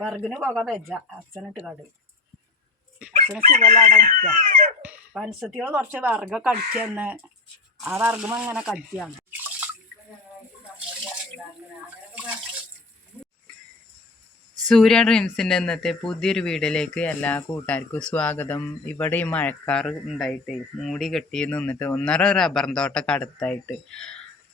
വിറകിന് പുക വെച്ച അച്ഛനിട്ട് കടു. അച്ഛന് സുഖമില്ലാതെ നിൽക്കുക പനസത്തികൾ കുറച്ച് വിറകൊക്കെ അടിച്ചെന്ന് ആ വിറകുമ്പോൾ അങ്ങനെ കടിക്കുകയാണ് സൂര്യ ഡ്രീംസിന്റെ ഇന്നത്തെ പുതിയൊരു വീടിലേക്ക് എല്ലാ കൂട്ടുകാർക്കും സ്വാഗതം. ഇവിടെ ഈ മഴക്കാർ ഉണ്ടായിട്ട് മൂടി കെട്ടി നിന്നിട്ട് ഒന്നര റബ്ബർ തോട്ടൊക്കെ അടുത്തായിട്ട്.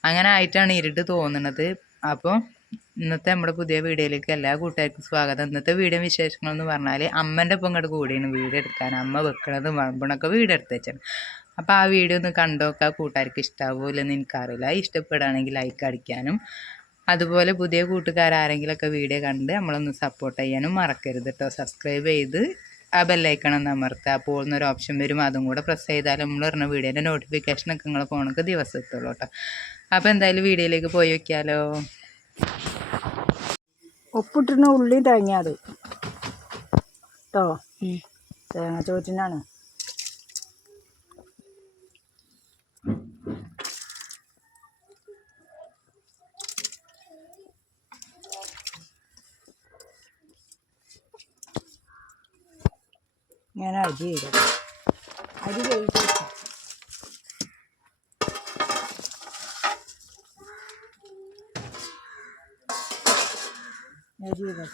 അങ്ങനെ ആയിട്ടാണ് ഇരുട്ട് തോന്നുന്നത് അപ്പോൾ ഇന്നത്തെ നമ്മുടെ പുതിയ വീഡിയോയിലേക്ക് എല്ലാ കൂട്ടുകാർക്കും സ്വാഗതം. ഇന്നത്തെ വീഡിയോ വിശേഷങ്ങൾ എന്ന് പറഞ്ഞാൽ അമ്മന്റെ ഒപ്പം ഇങ്ങോട്ട് കൂടിയാണ് വീഡിയോ എടുക്കാൻ. അമ്മ വെക്കണതും വളമ്പണൊക്കെ വീഡിയോ എടുത്ത് അപ്പോൾ ആ വീഡിയോ ഒന്ന് കണ്ടോക്കുക കൂട്ടുകാർക്ക് ഇഷ്ടാവുമോ ഇല്ലെന്ന് എനിക്കറിയില്ല. ഇഷ്ടപ്പെടുകയാണെങ്കിൽ ലൈക്ക് അടിക്കാനും. അതുപോലെ പുതിയ കൂട്ടുകാരാരെങ്കിലുമൊക്കെ വീഡിയോ കണ്ട് നമ്മളൊന്ന് സപ്പോർട്ട് ചെയ്യാനും മറക്കരുത് കേട്ടോ സബ്സ്ക്രൈബ് ചെയ്ത് ആ ബെല്ലൈക്കണം ഒന്ന് അമർത്തുക. അപ്പോൾ എന്നൊരു ഓപ്ഷൻ വരും. അതും കൂടെ പ്രസ് ചെയ്താൽ നമ്മൾ പറഞ്ഞ വീഡിയോന്റെ നോട്ടിഫിക്കേഷനൊക്കെ നിങ്ങളെ ഫോണൊക്കെ ദിവസം എത്തുള്ളൂ കേട്ടോ അപ്പോൾ എന്തായാലും വീഡിയോയിലേക്ക് പോയി വയ്ക്കാലോ ഉപ്പിട്ടിന് ഉള്ളി തേങ്ങയത് കേട്ടോ തേങ്ങ ചോറ്റിനാണ് ഞാൻ അരി ചെയ്തു അരി വേവിച്ച് വെക്കാം. അരി ഇടണം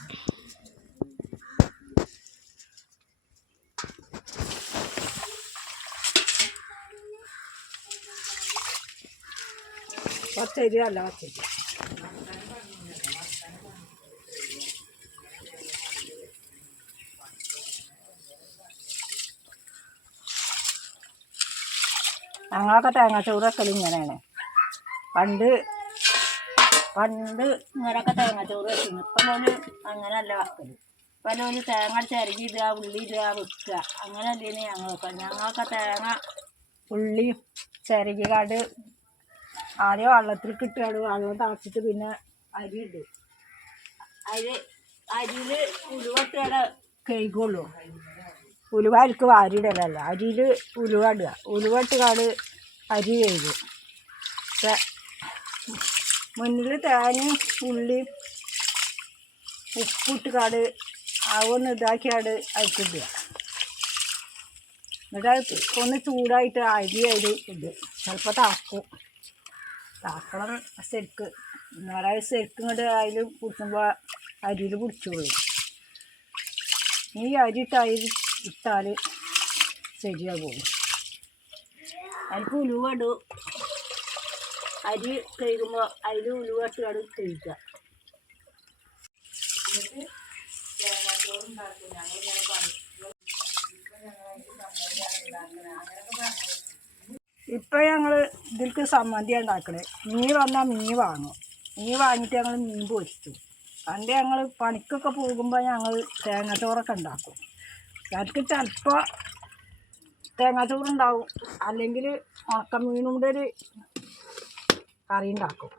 പച്ചരി അല്ല പച്ചരി ഞങ്ങളൊക്കെ തേങ്ങ ചോറൊക്കെ ഇങ്ങനെയാണ്. പണ്ട് പണ്ട് ഇങ്ങനെയൊക്കെ ചോറ് വെക്കുന്നു ഇപ്പം ഓൽ അങ്ങനെയല്ല വെക്കൽ ഇപ്പം ഓൽ തേങ്ങ ചിരകി ഇടുക ഉള്ളി ഇടുക വെക്കുക. അങ്ങനെ അല്ലേ ഞങ്ങൾ വെക്കാം ഞങ്ങളൊക്കെ തേങ്ങ ഉള്ളി ചിരകികാട് ആദ്യം വെള്ളത്തിൽ കിട്ടുകയാണ്. വെള്ളം തിളച്ചിട്ട് പിന്നെ അരി ഇടും. അരി അരിയിൽ ഉലുവട്ടിയുടെ കഴിക്കുള്ളൂ ഉലുവ അരിക്ക് വാരിയിടലല്ല. അരിയിൽ ഉലുവ ഇടുക. ഉലുവ ഇട്ടുകാട് അരി കഴുകും. മുന്നിൽ തേങ്ങ ഉള്ളി ഉപ്പിട്ട് കാട് അതൊന്ന് ഇതാക്കിയാട് അയച്ചിടുക എന്നിട്ട് ഒന്ന് ചൂടായിട്ട് അരി അതിൽ ഇടും. ചിലപ്പോൾ താക്കും താക്കണം. ശരിക്ക് എന്നാലും ശരിക്കും ഇങ്ങോട്ട് അതിൽ പിടിക്കുമ്പോൾ അരിയിൽ പിടിച്ചോളൂ ഈ അരി ഇട്ട് അരി ഇട്ടാൽ ശരിയാകും അതിൽ ഉലുവ ഇടും. അരി കഴുകുമ്പോൾ അതിൽ ഉലുവ ഇട്ടാണ് കഴിക്കുക അങ്ങനെ ഞങ്ങൾ ഇതിൽക്ക് സമ്മന്തി ഉണ്ടാക്കണേ. മീൻ വന്നാൽ മീൻ വാങ്ങും. മീൻ വാങ്ങിയിട്ട് ഞങ്ങൾ മീൻ പൊരിച്ചു പണ്ട് ഞങ്ങൾ പണിക്കൊക്കെ പോകുമ്പോൾ ഞങ്ങൾ തേങ്ങാച്ചോറൊക്കെ ഉണ്ടാക്കും. ഞങ്ങൾക്ക് ചിലപ്പോൾ തേങ്ങാച്ചോറ് ഉണ്ടാവും അല്ലെങ്കിൽ ഉണക്കമീനും കൂടെ ഒരു കറി ഉണ്ടാക്കും.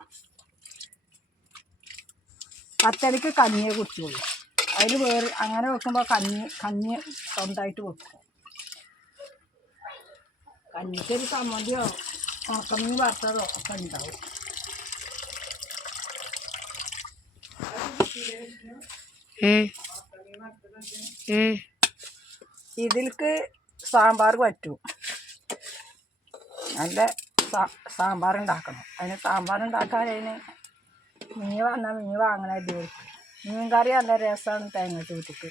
പത്തടിക്ക് കഞ്ഞിയെ കുടിച്ചുള്ളൂ. അതിൽ വേറെ അങ്ങനെ വെക്കുമ്പോൾ കഞ്ഞി കഞ്ഞി സ്വന്തമായിട്ട് വെക്കും. കഞ്ഞിക്കൊരു സമ്മതിയോ ഉണക്കമീൻ വറുത്തതോ? ഒക്കെ ഉണ്ടാവും. ഇതിൽക്ക് സാമ്പാർ പറ്റും. നല്ല സാമ്പാർ ഉണ്ടാക്കണം. അതിന് സാമ്പാർ ഉണ്ടാക്കാൻ അതിന് മീൻ വന്നാൽ മീൻ വാങ്ങണ ഇതിലേക്ക് മീൻ കറി നല്ല രസമാണ് തേങ്ങ ചൂട്ടിക്ക്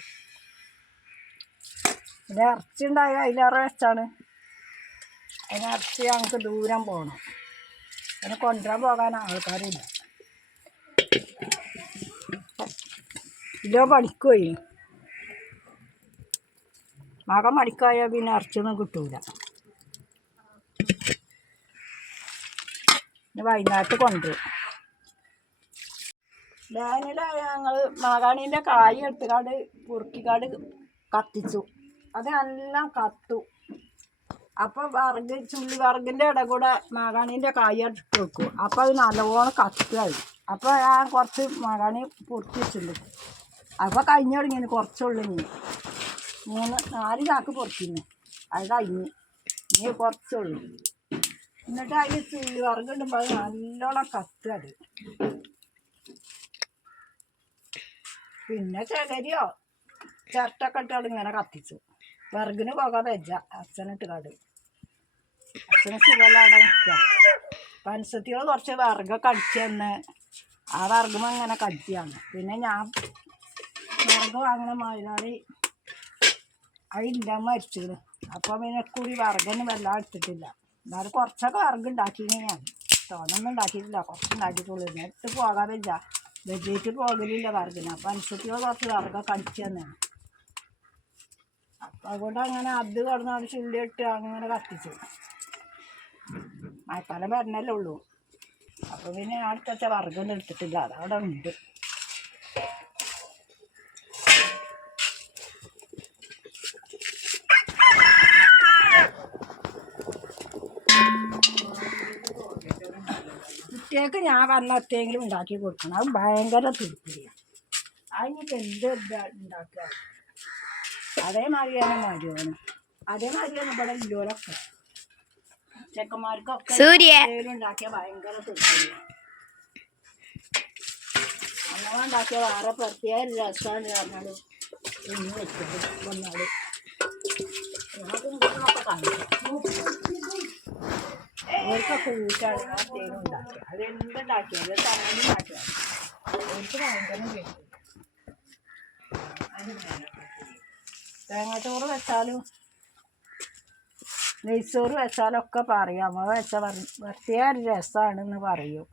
പിന്നെ ഇറച്ചി ഉണ്ടായ അതിലേറെ വെച്ചാണ്. അതിന് ഞങ്ങൾക്ക് ദൂരം പോകണം അതിന് കൊണ്ടുവരാൻ പോകാൻ ആൾക്കാരില്ല. ഇല്ലോ പണിക്കുപോയി. മകം മടിക്കായാൽ പിന്നെ ഇറച്ചിയൊന്നും കിട്ടൂല. വൈകുന്നേരത്ത് കൊണ്ടുവരും. വേനലായ ഞങ്ങൾ മകാണീന്റെ കായ് എടുത്തുകാട് കുറുക്കിക്കാട് കത്തിച്ചു. അത് എല്ലാം കത്തു. അപ്പോൾ വറക് ചുള്ളി വറകിന്റെ ഇട കൂടെ മാകാണീന്റെ കായ് എടുത്ത് വെക്കും. അപ്പം അത് നല്ലോണം കത്തുകയായി അപ്പോൾ ഞാൻ കുറച്ച് മാകാണി പൊറുക്കി വെച്ചിട്ടുണ്ട്. അപ്പോൾ കഴിഞ്ഞ തുടങ്ങി കുറച്ചുള്ളൂ ഇനി. മൂന്ന് നാല് ചാക്ക് പൊറുക്കിന്ന് അത് കഴിഞ്ഞ് ഇനി കുറച്ചുള്ളൂ. എന്നിട്ട് അതിൽ ചുള്ളി വറകിടുമ്പോൾ അത് നല്ലോണം കത്തുകയത് പിന്നെ ചകരിയോ ചിരട്ടൊക്കെ ഇട്ടാൽ ഇങ്ങനെ കത്തിച്ചു. വിറകിന് പോകാതെ വെച്ച അച്ഛനിട്ട് കാട്. അച്ഛന് സുഖമില്ലാതെ നിൽക്കുക. കുറച്ച് വിറകൊക്കെ അടിച്ചു തന്ന്. ആ വർഗം അങ്ങനെ കടിച്ചാണ് പിന്നെ ഞാൻ വിറക് വാങ്ങുന്ന മുതലാളി അതില്ല മരിച്ചത് അപ്പം പിന്നെ കൂടി വിറകൊന്നും വല്ലാതെ എടുത്തിട്ടില്ല. എന്നാലും കുറച്ചൊക്കെ വിറക് ഉണ്ടാക്കിയിരുന്നു ഞാൻ. തോന്നൊന്നും ഉണ്ടാക്കിയിട്ടില്ല. കുറച്ച് ഉണ്ടാക്കിയിട്ടുള്ളൂ. നേരിട്ട് പോകാറില്ല. വെജിറ്റ് പോകലില്ല വിറകിന്. അപ്പം അനുസരിച്ചുള്ള കുറച്ച് വിറകൊക്കെ അടിച്ചു തന്നെയാണ് അപ്പം അതുകൊണ്ട് അങ്ങനെ അത് കിടന്നാണ് ചുള്ളിയിട്ട് അങ്ങനെ കത്തിച്ചു. മഴക്കാലം വരണല്ലേ ഉള്ളൂ. അപ്പോൾ പിന്നെ അടുത്ത വർഗം വിറകൊന്നും എടുത്തിട്ടില്ല. അതവിടെ ഉണ്ട്. കുട്ടികൾക്ക് ഞാൻ വന്ന വന്നത്തെങ്കിലും ഉണ്ടാക്കി കൊടുക്കണം. അത് ഭയങ്കര തിരുപ്പിടിയാണ് അതിനിപ്പോൾ എന്ത് ഉണ്ടാക്കുക? അതേമാതിരി തന്നെ മരുവനും. അതേമാതിരി തന്നെ ഇവിടെ ഇല്ലോലൊക്കെ ചെക്കന്മാർക്കൊക്കെ സൂര്യ. ഉണ്ടാക്കിയ ഭയങ്കര തിരുപ്പിടിയാണ് അങ്ങനെ ഉണ്ടാക്കിയ വേറെ പ്രത്യേക രസമാണ് പറഞ്ഞാൽ ഇന്ന് വെച്ചത് വന്നാൽ ഞങ്ങൾക്ക് ഓർക്കൊക്കെ ഊറ്റാണ് ആ തേൻ ഉണ്ടാക്കുക അത് എന്തുണ്ടാക്കിയത്? തന്നെ ഉണ്ടാക്കിയത് ഓർക്ക് ഭയങ്കര കേട്ടു തേങ്ങാച്ചോറ് വെച്ചാലും നെയ്ച്ചോറ് വെച്ചാലൊക്കെ പറയും. അമ്മ വെച്ചാൽ പറ- പ്രത്യേക ഒരു രസമാണെന്ന് പറയും.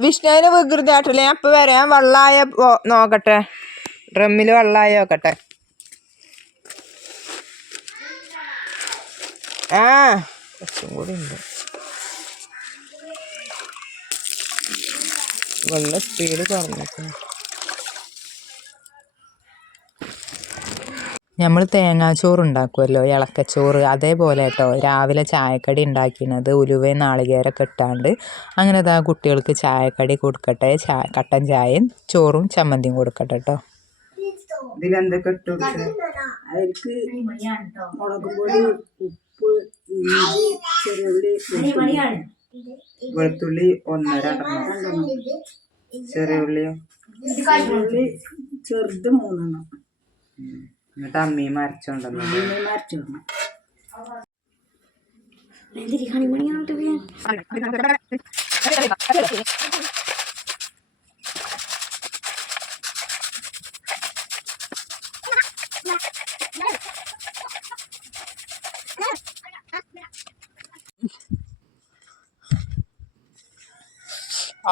വിഷ്ണുവിന് വികൃതി ആട്ടില്ല ഞാൻ ഇപ്പൊ വരാം വെള്ളായ നോക്കട്ടെ. ഡ്രമ്മിൽ വെള്ളായ നോക്കട്ടെ. ആ. കുറച്ചും കൂടി ഉണ്ട്. വെള്ള സ്പീഡ് കുറഞ്ഞേക്കുന്നു നമ്മൾ തേങ്ങാച്ചോറ് ഉണ്ടാക്കുമല്ലോ ഇളക്കച്ചോറ്. അതേപോലെ കേട്ടോ രാവിലെ ചായക്കടി ഉണ്ടാക്കുന്നത് ഉലുവയും നാളികേരമൊക്കെ ഇട്ടാണ്ട് അങ്ങനെ അതാ കുട്ടികൾക്ക് ചായക്കടി കൊടുക്കട്ടെ ചായ കട്ടൻ ചായയും ചോറും ചമ്മന്തിയും കൊടുക്കട്ടെ കേട്ടോ. ഇതിലെന്തൊക്കെ ഇട്ടു മുളക് പൊടി ഉപ്പ് ഇഞ്ചി ചെറുള്ളി വെളുത്തുള്ളി. ഒന്നര ചെറിയ ഉള്ളിയോ ഉള്ളി ചെറുത് മൂന്നെണ്ണം. എന്നിട്ട് അമ്മീ മരച്ചോണ്ടെന്നു. മീൻ മരച്ചിടണം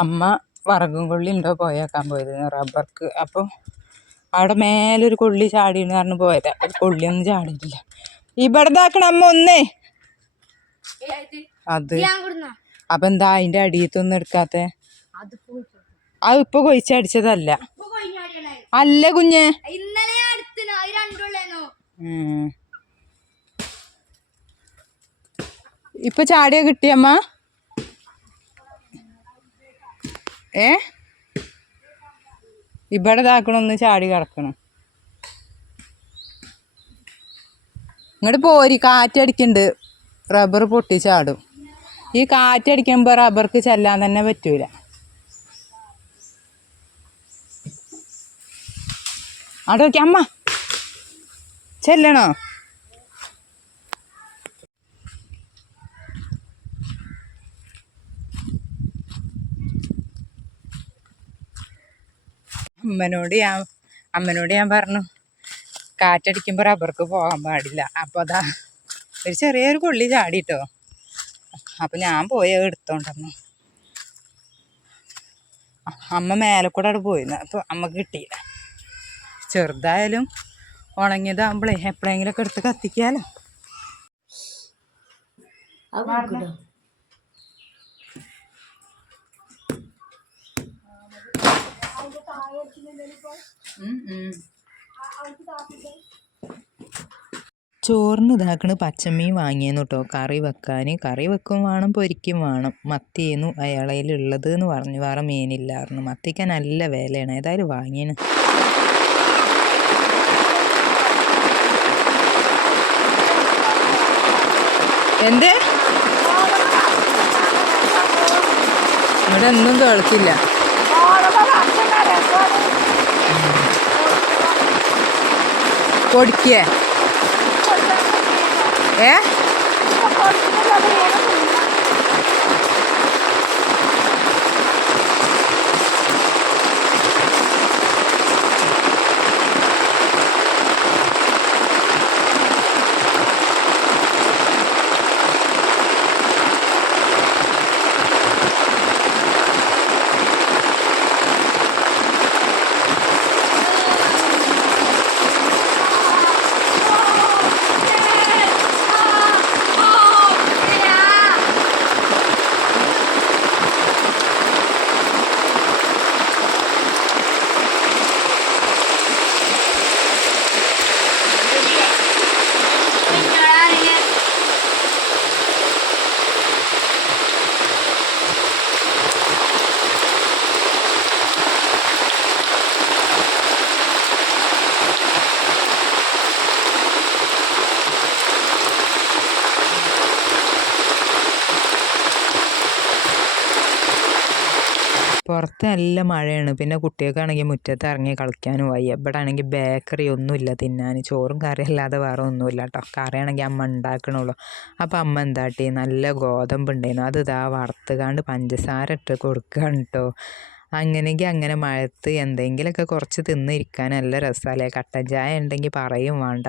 അമ്മ വർഗം കൊള്ളി ഉണ്ടോ പോയേക്കാൻ പോയത് റബ്ബർക്ക് അപ്പോൾ അവിടെ മേലെ ഒരു കൊള്ളി ചാടിയെന്ന് പറഞ്ഞ് പോയത്. അപ്പോൾ കൊള്ളിയൊന്നും ചാടിയിട്ടില്ല. ഇവിടെ ഇതാക്കണം അമ്മ ഒന്നേ. അത്. അപ്പൊ എന്താ അതിന്റെ അടിയത്തൊന്നും എടുക്കാത്ത? അത് ഇപ്പൊ കൊയിച്ചടിച്ചതല്ല അല്ല കുഞ്ഞ്. ഇപ്പൊ ചാടിയ കിട്ടിയമ്മ? ഏ? ഇവിടെ ഇതാക്കണൊന്ന് ചാടി കിടക്കണം. ഇങ്ങോട്ട് പോരി കാറ്റടിക്കുന്നുണ്ട് റബ്ബർ പൊട്ടി ചാടും. ഈ കാറ്റടിക്കുമ്പോൾ റബ്ബർക്ക് ചെല്ലാൻ തന്നെ പറ്റൂല. അവിടെ നോക്കി അമ്മ. ചെല്ലണോ? അമ്മനോട് ഞാൻ അമ്മനോട് ഞാൻ പറഞ്ഞു കാറ്റടിക്കുമ്പോൾ റബ്ബർക്ക് പോകാൻ പാടില്ല. അപ്പോൾ അതാ ഒരു ചെറിയൊരു കൊള്ളി ചാടിട്ടോ. അപ്പം ഞാൻ പോയി എടുത്തോണ്ടെന്നു അമ്മ മേലെ കൂടെ അവിടെ പോയിരുന്നു അപ്പോൾ അമ്മയ്ക്ക് കിട്ടിയില്ല ചെറുതായാലും ഉണങ്ങിയതാകുമ്പോഴേ എപ്പോഴെങ്കിലൊക്കെ എടുത്ത് കത്തിക്കാലോ. ചോറിന് ഇതാക്കണ പച്ചമീൻ വാങ്ങിയെന്നു കേട്ടോ കറി വെക്കാൻ കറി വെക്കും വേണം പൊരിക്കും വേണം. മത്തിയെന്നു അയാളയിലുള്ളത് എന്ന് പറഞ്ഞു. വേറെ മീനില്ലായിരുന്നു. മത്തിക്ക നല്ല വിലയാണ്. ഏതായാലും വാങ്ങിയേന്. എന്തേ? ഇവിടെ ഒന്നും കേൾക്കില്ല. പൊടിക്കേ ഏ? പുറത്ത് നല്ല മഴയാണ്. പിന്നെ കുട്ടികൾക്കാണെങ്കിൽ മുറ്റത്ത് ഇറങ്ങി കളിക്കാനും വയ്യ. ഇവിടെ ആണെങ്കിൽ ബേക്കറി ഒന്നുമില്ല തിന്നാൻ ചോറും കറി അല്ലാതെ വേറെ ഒന്നുമില്ല കേട്ടോ. കറിയാണെങ്കിൽ അമ്മ ഉണ്ടാക്കണുള്ളൂ. അപ്പോൾ അമ്മ എന്താട്ടി നല്ല ഗോതമ്പ് ഉണ്ടായിരുന്നു. അത് ഇതാ വറുത്തുകാണ്ട് പഞ്ചസാര ഇട്ട് കൊടുക്കുകയാണ് കേട്ടോ. അങ്ങനെയെങ്കിൽ അങ്ങനെ മഴത്ത് എന്തെങ്കിലുമൊക്കെ കുറച്ച് തിന്നിരിക്കാൻ നല്ല രസമല്ലേ? കട്ടൻ ചായ ഉണ്ടെങ്കിൽ പറയും വേണ്ട.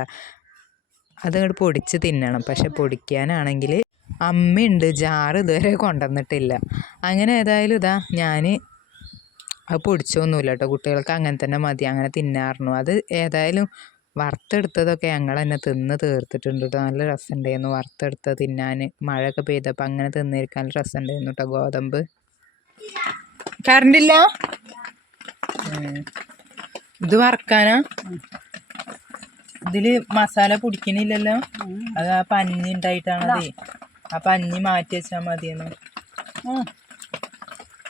അതങ്ങോട്ട് പൊടിച്ച് തിന്നണം. പക്ഷെ പൊടിക്കാനാണെങ്കിൽ അമ്മയുണ്ട് ജാറ് ഇതുവരെ കൊണ്ടുവന്നിട്ടില്ല. അങ്ങനെ ഏതായാലും ഇതാ ഞാൻ അത് പൊടിച്ചൊന്നുമില്ല കേട്ടോ. കുട്ടികൾക്ക് അങ്ങനെ തന്നെ മതി അങ്ങനെ തിന്നാറുന്നു അത് ഏതായാലും വറുത്തെടുത്തതൊക്കെ ഞങ്ങൾ തന്നെ തിന്ന് തീർത്തിട്ടുണ്ട് കേട്ടോ. നല്ല രസമുണ്ടായിരുന്നു വറുത്തെടുത്ത് തിന്നാൻ. മഴയൊക്കെ പെയ്തപ്പോൾ അങ്ങനെ തിന്നിരിക്കാൻ നല്ല രസമുണ്ടായിരുന്നു കേട്ടോ ഗോതമ്പ്. കറണ്ടില്ല? ഇത് വറക്കാനാ? ഇതിൽ മസാല പൊടിക്കണില്ലല്ലോ? അത് ആ പഞ്ഞി ഉണ്ടായിട്ടാണതേ. ആ അഞ്ഞി മാറ്റി വെച്ചാൽ മതിയെന്ന്.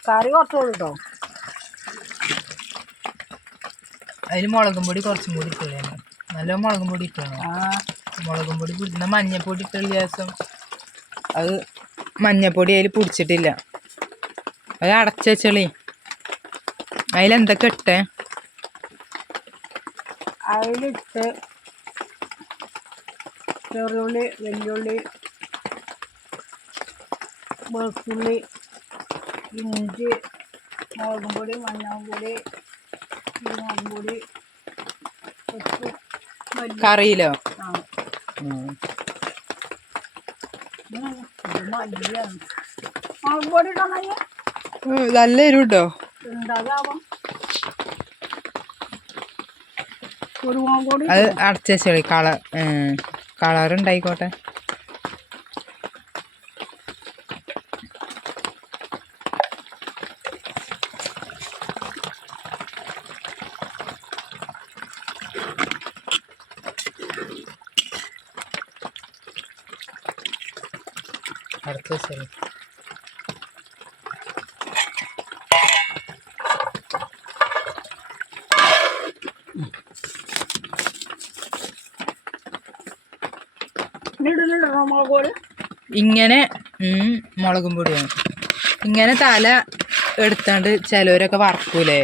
കറി കുറച്ചോളൂട്ടോ. കേട്ടോ അതിൽ മുളകും പൊടി കുറച്ചും കൂടി ഇട്ടു നല്ല മുളകും പൊടി ഇട്ടണം ആ. മുളകും പൊടി പിടിക്കുന്ന മഞ്ഞപ്പൊടി ഇട്ടുള്ള ദിവസം അത് മഞ്ഞപ്പൊടി അതിൽ പിടിച്ചിട്ടില്ല. അത് അടച്ചു വെച്ചളി. അതിലെന്തൊക്കെ ഇട്ടേ? അതിലിട്ട് ചെറുള്ളി വെല്ലുള്ളി വെളുത്തുള്ളി ഇഞ്ചി മുളകും പൊടി മഞ്ഞൾ പൊടി കറിയിലോ? പൊടി നല്ല എരിവ് കേട്ടോ ഉണ്ടാകാവാം അത് അടച്ചു കള കളർ കളർ ഉണ്ടായിക്കോട്ടെ അടച്ചു ദിവസം. ഇങ്ങനെ മുളകും പൊടിയാണ്. ഇങ്ങനെ തല എടുത്താണ്ട് ചിലവരൊക്കെ വറക്കൂലേ?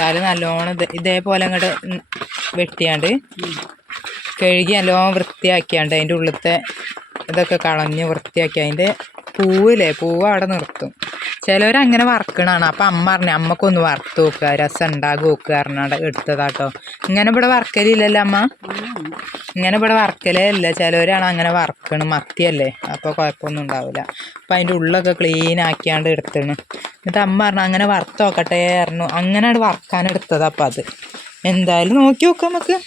തല നല്ലോണം ഇതേപോലെ അങ്ങോട്ട് വെട്ടിയാണ്ട് കഴുകി നല്ലോണം വൃത്തിയാക്കിയാണ്ട് അതിന്റെ ഉള്ളിലത്തെ ഇതൊക്കെ കളഞ്ഞ് വൃത്തിയാക്കി അതിന്റെ പൂവില്ലേ പൂവ് അവിടെ നിർത്തും. ചിലവർ അങ്ങനെ വറക്കണാണ്. അപ്പം അമ്മ പറഞ്ഞു അമ്മക്കൊന്ന് വറുത്ത് നോക്കുക രസം ഉണ്ടാകും നോക്കുക പറഞ്ഞാണ്ട് എടുത്തതാട്ടോ. ഇങ്ങനെ ഇവിടെ വറക്കലില്ലല്ലോ അമ്മ? ഇങ്ങനെ ഇവിടെ വറക്കലേ ഇല്ല ചിലവരാണ് അങ്ങനെ വറക്കണ് മത്തിയല്ലേ? അപ്പോൾ കുഴപ്പമൊന്നും ഉണ്ടാവില്ല. അപ്പം അതിന്റെ ഉള്ളൊക്കെ ക്ലീൻ ആക്കിയാണ്ട് എടുത്തണ്. എന്നിട്ട് അമ്മ പറഞ്ഞു അങ്ങനെ വറുത്ത് നോക്കട്ടെ പറഞ്ഞു. അങ്ങനെ വറക്കാൻ എടുത്തതാ അപ്പം അത്. എന്തായാലും നോക്കി നോക്കാം നമുക്ക്.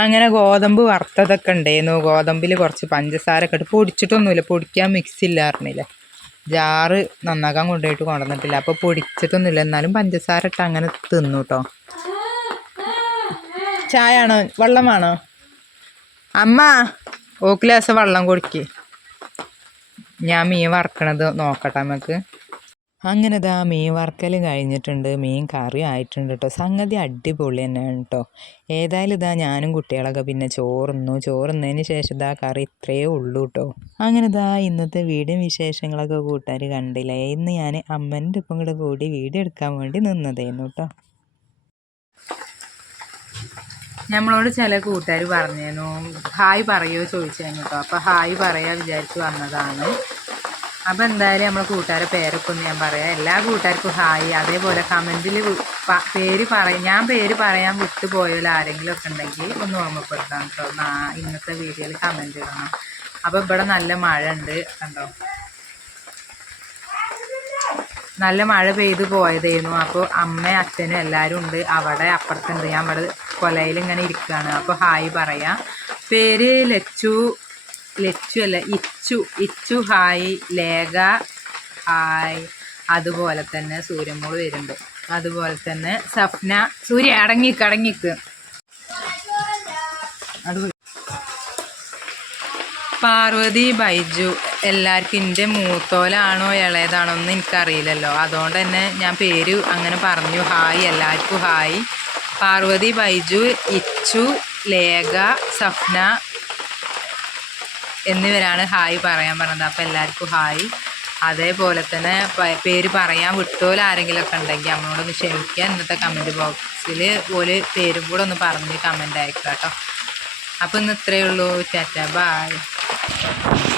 അങ്ങനെ ഗോതമ്പ് വറുത്തതൊക്കെ ഉണ്ടായിരുന്നു. ഗോതമ്പിൽ കുറച്ച് പഞ്ചസാര ഒക്കെ ഇട്ട് പൊടിച്ചിട്ടൊന്നുമില്ല. പൊടിക്കാൻ മിക്സ് ഇല്ല അറിഞ്ഞില്ല ജാറ് നന്നാക്കാൻ കൊണ്ടുപോയിട്ട് കൊണ്ടുവന്നിട്ടില്ല. അപ്പോൾ പൊടിച്ചിട്ടൊന്നുമില്ല. എന്നാലും പഞ്ചസാര ഇട്ട് അങ്ങനെ തിന്നു കേട്ടോ ചായ ആണോ വെള്ളം വേണോ? അമ്മ ഓക്ക് വെള്ളം കൊടുക്ക്. ഞാൻ മീൻ വറക്കണത് നോക്കട്ടെ നമുക്ക് അങ്ങനെ ദാ മീൻ വറുക്കൽ കഴിഞ്ഞിട്ടുണ്ട്. മീൻ കറി ആയിട്ടുണ്ട് കേട്ടോ സംഗതി അടിപൊളി തന്നെയാണ് കേട്ടോ ഏതായാലും ഇതാ ഞാനും കുട്ടികളൊക്കെ പിന്നെ ചോറുന്നു. ചോറുന്നതിന് ശേഷം ഇതാ കറി ഇത്രയേ ഉള്ളൂ കേട്ടോ അങ്ങനെ ഇതാ ഇന്നത്തെ വീടും വിശേഷങ്ങളൊക്കെ കൂട്ടാർ കണ്ടില്ലേ? ഇന്ന് ഞാൻ അമ്മന്റെ ഒപ്പം കൂടെ കൂടി വീഡിയോ എടുക്കാൻ വേണ്ടി നിന്നതായിരുന്നു കേട്ടോ നമ്മളോട് ചില കൂട്ടുകാർ പറഞ്ഞേനു ഹായ് പറയോ? ചോദിച്ചേനു കേട്ടോ അപ്പോൾ ഹായ് പറയാ വിചാരിച്ച് വന്നതാണ്. അപ്പോൾ എന്തായാലും നമ്മളെ കൂട്ടുകാരെ പേരൊക്കെ ഒന്ന് ഞാൻ പറയാം. എല്ലാ കൂട്ടുകാർക്കും ഹായ്. അതേപോലെ കമന്റിൽ പേര് പറയും ഞാൻ പേര് പറയാൻ വിട്ടുപോയാൽ ആരെങ്കിലും ഒക്കെ ഉണ്ടെങ്കിൽ ഒന്ന് ഓർമ്മപ്പെടുത്താം കേട്ടോ ഇന്നത്തെ വീഡിയോയിൽ കമന്റ് ഇടണം. അപ്പോൾ ഇവിടെ നല്ല മഴ ഉണ്ട് കണ്ടോ? നല്ല മഴ പെയ്ത് പോയതായിരുന്നു. അപ്പോൾ അമ്മ അച്ഛനും എല്ലാവരും ഉണ്ട്. അവിടെ അപ്പുറത്തുണ്ട്. ഞാൻ ഇവിടെ കൊലയിൽ ഇങ്ങനെ ഇരിക്കുകയാണ് അപ്പോൾ ഹായ് പറയാം. പേര് ലച്ചു ലച്ചു അല്ല ഇച്ചു ഇച്ചു ഹായ് ലേഖ ഹായ്. അതുപോലെ തന്നെ സൂര്യമോൾ വരുന്നുണ്ട്. അതുപോലെ തന്നെ സ്വപ്ന സൂര്യ അടങ്ങിക്ക് അടങ്ങിക്ക് പാർവതി ബൈജു എല്ലാവർക്കും എന്റെ മൂത്തോലാണോ ഇളയതാണോ എന്ന് എനിക്കറിയില്ലല്ലോ. അതുകൊണ്ട് തന്നെ ഞാൻ പേര് അങ്ങനെ പറഞ്ഞു. ഹായ് എല്ലാവർക്കും ഹായ്. പാർവതി ബൈജു ഇച്ചു ലേഖ സഫ്ന എന്നിവരാണ് ഹായ് പറയാൻ പറഞ്ഞത്. അപ്പോൾ എല്ലാവർക്കും ഹായ്. അതേപോലെ തന്നെ പേര് പറയാൻ വിട്ടോൽ ആരെങ്കിലുമൊക്കെ ഉണ്ടെങ്കിൽ നമ്മളോടൊന്ന് ക്ഷമിക്കുക. ഇന്നത്തെ കമന്റ് ബോക്സിൽ ഒരു പേരും കൂടെ ഒന്ന് പറഞ്ഞ് കമന്റ് അയക്കുക കേട്ടോ. അപ്പോൾ ഇന്ന് ഇത്രയേ ഉള്ളൂ. ടാറ്റ ബായ്